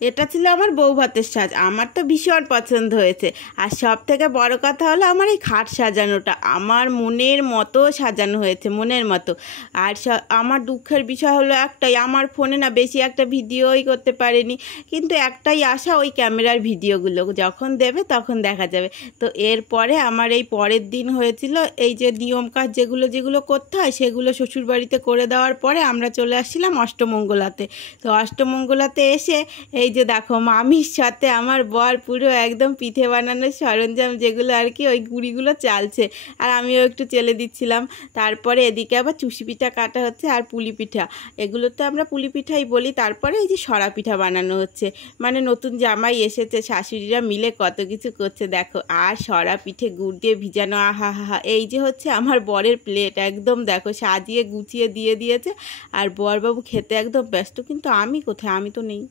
এটা ছিল আমার বউ ভাতের সাজ। আমার তো ভীষণ পছন্দ হয়েছে। আর সব থেকে বড় কথা হলো আমার এই খাট সাজানোটা আমার মনের মতো সাজানো হয়েছে, মনের মতো। আর আমার দুঃখের বিষয় হলো একটাই, আমার ফোনে না বেশি একটা ভিডিওই করতে পারিনি, কিন্তু একটাই আশা, ওই ক্যামেরার ভিডিওগুলো যখন দেবে তখন দেখা যাবে। তো এরপরে আমার এই পরের দিন হয়েছিল এই যে নিয়ম কাজ যেগুলো যেগুলো করতে হয় সেগুলো শ্বশুরবাড়িতে করে দেওয়ার পরে আমরা চলে আসছিলাম অষ্টমঙ্গলাতে। তো অষ্টমঙ্গলাতে এসে এই যে দেখো মামির সাথে আমার বর পুরো একদম পিঠে বানানোর সরঞ্জাম যেগুলো আর কি ওই গুঁড়িগুলো চালছে, আর আমিও একটু চেলে দিচ্ছিলাম। তারপরে এদিকে আবার চুষি পিঠা কাটা হচ্ছে আর পুলি পিঠা, এগুলো তো আমরা পুলি পিঠাই বলি। তারপরে এই যে সরা পিঠা বানানো হচ্ছে, মানে নতুন জামাই এসেছে, শাশুড়িরা মিলে কত কিছু করছে দেখো। আর সরা পিঠে গুড় দিয়ে ভিজানো, আহা হা হা। এই যে হচ্ছে আমার বরের প্লেট, একদম দেখো সাজিয়ে গুছিয়ে দিয়ে দিয়েছে, আর বরবাবু খেতে একদম ব্যস্ত, কিন্তু আমি কোথায়, আমি তো নেই।